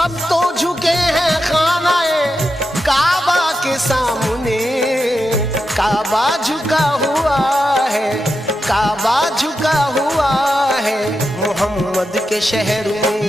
सब तो झुके हैं खानाए काबा के सामने। काबा झुका हुआ है, काबा झुका हुआ है मोहम्मद के शहर में।